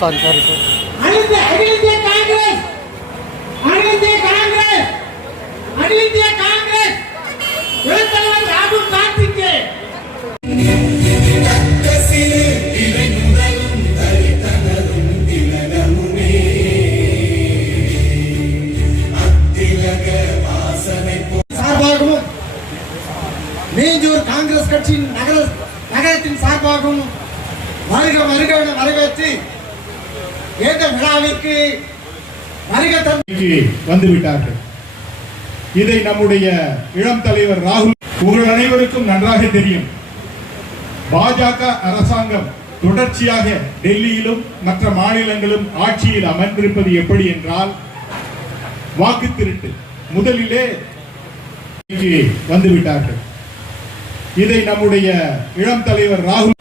Sorry sir. அகில இந்திய காங்கிரஸ் தலைவர் ராகுல் காந்திக்கு சார்பாகவும் மேஞ்சூர் காங்கிரஸ் கட்சியின் நகரத்தின் சார்பாகவும் வருக வருக வரவேற்று இந்த விழாவிற்கு வந்துவிட்டார்கள். இதை நம்முடைய இளம் தலைவர் ராகுல், உங்கள் அனைவருக்கும் நன்றாக தெரியும். பாஜக அரசாங்கம் தொடர்ச்சியாக டெல்லியிலும் மற்ற மாநிலங்களும் ஆட்சியில் அமர்ந்திருப்பது எப்படி என்றால் வாக்கு திருட்டு. முதலிலே வந்துவிட்டார்கள். இதை நம்முடைய இளம் தலைவர் ராகுல்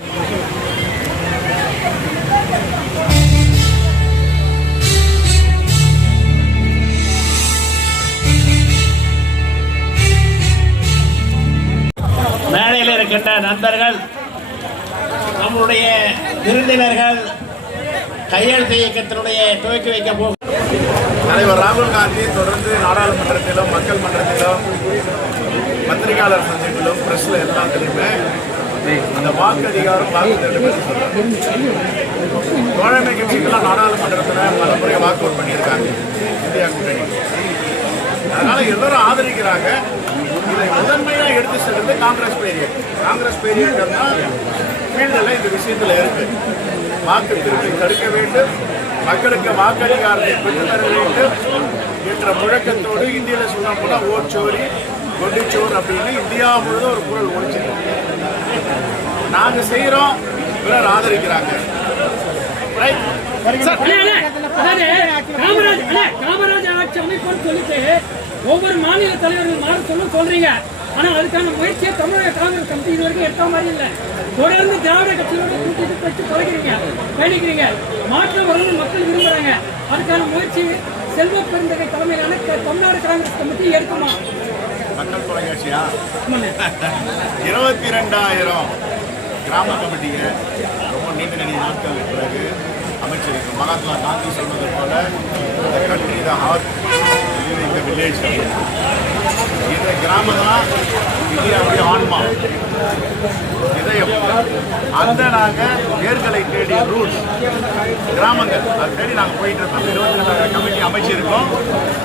மேடையில் இருக்கின்ற நண்பர்கள், நம்முடைய விருந்தினர்கள் கையெழுத்து இயக்கத்தினுடைய துவக்கி வைக்க போகும் தலைவர் ராகுல் காந்தி தொடர்ந்து நாடாளுமன்றத்திலும் மக்கள் மன்றத்திலும் பத்திரிகையாளர் சந்திப்பிலும் பிரஸ்ல எல்லாத்திலுமே அந்த வாக்கு அதிகாரம் வாக்கு தோழமை கட்சிகள்லாம் நாடாளுமன்றத்தில் பலமுறை வாக்கு அவுட் பண்ணியிருக்காங்க இந்தியா கூட்டணி. அதனால எல்லாரும் ஆதரிக்கிறாங்க. இதை முதன்மையாக எடுத்து செல்வது காங்கிரஸ் பேரியக்கம் தான் ஃபீல்டில் இந்த விஷயத்தில் இருக்கு. வாக்கு திருப்பி தடுக்க வேண்டும், மக்களுக்கு வாக்களிகாரத்தை பெற்றுத்தர வேண்டும் என்ற முழக்கத்தோடு இந்தியாவில் சொல்ல போனால் ஓட்சோரி கொண்டிச்சோர் அப்படின்னு இந்தியா முழுவதும் ஒரு குரல் ஒழிச்சிருக்கு. நாங்கள் செய்கிறோம், பிறர் ஆதரிக்கிறாங்க. காமராஜ் ஆட்சி அமைப்புன்னு சொல்லிட்டு ஒவ்வொரு மாநில தலைவர்கள் மாற சொல்றீங்க. ஆனா அதுக்கான முயற்சியை தமிழக காங்கிரஸ் கமிட்டி இது வரைக்கும் எடுத்த மாதிரி இல்லை. தொடர்ந்து திராவிட கட்சிகளோட கூட்டிட்டு வச்சு பயணிக்கிறீங்க. மாற்றம் வரணும் மக்கள் விரும்புறாங்க. அதுக்கான முயற்சி செல்வ பெருந்தகை தலைமையிலான தமிழ்நாடு காங்கிரஸ் கமிட்டி எடுக்குமா? மக்கள் தொலைக்காட்சியா 22,000 கிராம கமிட்டியை ரொம்ப நீண்ட நாட்களுக்கு பிறகு அமைச்சிருக்கும். மகாத்மா காந்தி சொன்னது போல இந்த கண்ட்ரி த ஹார்ட் இந்த வில்லேஜ். இந்த கிராமம் தான் இந்தியாவுடைய ஆன்மா, இதயம். அந்த நாங்கள் வேர்களை தேடிய ரூட்ஸ் கிராமங்கள் அதை தேடி நாங்கள் போயிட்டு இருக்கோம். 22,000 கமிட்டி அமைச்சிருக்கோம்.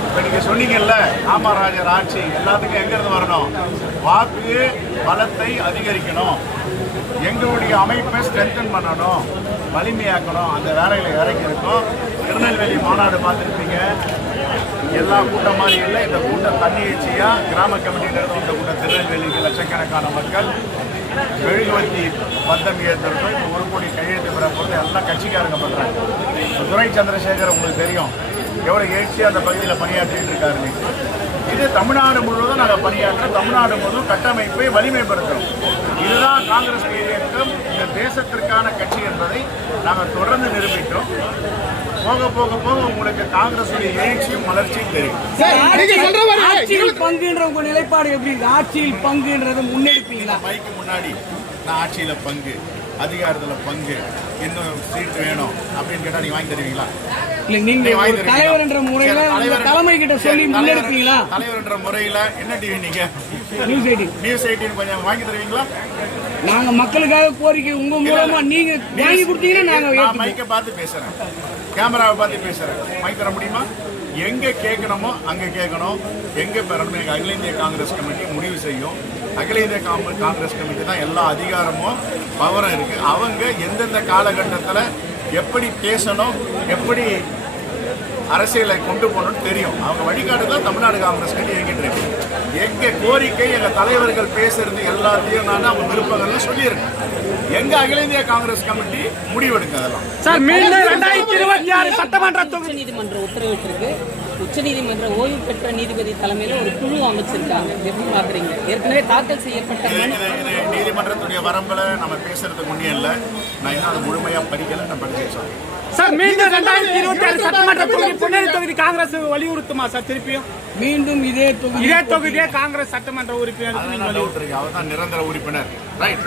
இப்போ நீங்கள் சொன்னீங்கல்ல காமராஜர் ஆட்சி எல்லாத்துக்கும் எங்கேருந்து வரணும்? வாக்கு பலத்தை அதிகரிக்கணும், எங்களுடைய அமைப்பை ஸ்ட்ரென்தன் பண்ணணும், வலிமையாக்கணும். அந்த வேலையில் இறங்கி இருக்கோம். திருநெல்வேலி மாநாடு பார்த்துருப்பீங்க. எல்லா கூட்டம் மாதிரி இல்லை. இந்த கூட்டம் தன்னிச்சையாக கிராம கமிட்டியிலிருந்து வந்த கூட்டம். திருநெல்வேலிக்கு லட்சக்கணக்கான மக்கள் மெழுகுவர்த்தி பந்தம் ஏற்றுறோம். இப்போ 1 கோடி கையெழுத்து பெற போகிறது எல்லாம் கட்சிக்காரங்க பண்ணுறாங்க. துரை சந்திரசேகர் உங்களுக்கு தெரியும் எவ்வளோ எழுச்சியாக அந்த பகுதியில் பணியாற்றிட்டு இருக்காருன்னு. இது தமிழ்நாடு முழுவதும் நாங்கள் பணியாற்றுறோம். தமிழ்நாடு முழுவதும் கட்டமைப்பை வலிமைப்படுத்துகிறோம். இதுதான் காங்கிரஸ் இயக்கம் இந்த தேசத்திற்கான கட்சி என்பதை நாங்கள் தொடர்ந்து நிரூபிக்கிறோம். போக போக போக உங்களுக்கு காங்கிரஸ் எழுச்சியும் வளர்ச்சியும் தெரியும். ஆட்சியில் பங்குன்ற உங்க நிலைப்பாடு எப்படி? ஆட்சியில் பங்குன்றது முன்னெடுப்பீங்களா? மைக்கு முன்னாடி நான் ஆட்சியில பங்கு, அதிகாரத்துல பங்கு, இன்னும் சீட் வேணும் அப்படின்னு கேட்டா நீங்க வாங்கி தருவீங்களா? இல்ல, நீங்க தலைவர் என்ற முறையில தலைமை கிட்ட சொல்லி முன்னெடுப்பீங்களா? தலைவர் என்ற முறையில என்ன டிவி நீங்க நியூஸ் 18 கொஞ்சம் வாங்கி தருவீங்களா? நாங்க மக்களுக்காக கோரிக்கை உங்க மூலமா நீங்க வாங்கி கொடுத்தீங்கன்னா நாங்க மைக்கை பார்த்து பேசுறேன், கேமராவை பார்த்து பேசுறேன். வாங்கி தர முடியுமா? எங்க கேட்கணுமோ அங்க கேட்கணும், எங்க பெறணும் எங்க அகில இந்திய காங்கிரஸ் கமிட்டி முடிவு செய்யும். அகில இந்திய காங்கிரஸ் கமிட்டி தான் எல்லா அதிகாரமும் பவரும் இருக்கு. அவங்க எந்தெந்த காலகட்டத்தில் எப்படி பேசணும், எப்படி அரசியலை கொண்டு போகணும்னு தெரியும். அவங்க வழிகாட்டுதான் தமிழ்நாடு காங்கிரஸ் கட்சி இயங்கிட்டு இருக்கு. எங்க கோரிக்கை எங்க தலைவர்கள் பேசுறது எல்லாத்தையும் நான் அவங்க விருப்பங்கள்ல சொல்லியிருக்கேன். எங்க அகில இந்திய காங்கிரஸ் கமிட்டி முடிவெடுக்க அதெல்லாம். சார், மீண்டும் 2026 சட்டமன்ற உச்சநீதிமன்ற உத்தரவிட்டிருக்கு. உச்சநீதிமன்ற ஓய்வு பெற்ற நீதிபதி தலைமையில் ஒரு குழு அமைச்சிருக்காங்க. எப்படி பாக்குறீங்க? ஏற்கனவே தாக்கல் செய்யப்பட்ட நீதிமன்றத்துடைய வரம்புல நம்ம பேசுறதுக்கு முன்னே இல்லை. நான் இன்னும் அதை முழுமையா படிக்கல, நான் படிச்சிருக்கேன். சார், மீண்டும் 2026 சட்டமன்ற தொகுதி பொன்னேரி தொகுதி காங்கிரஸ் வலியுறுத்துமா சார்? திருப்பியும் மீண்டும் இதே தொகுதியே காங்கிரஸ் சட்டமன்ற உறுப்பினர் அவர் தான் நிரந்தர உறுப்பினர். ரைட்.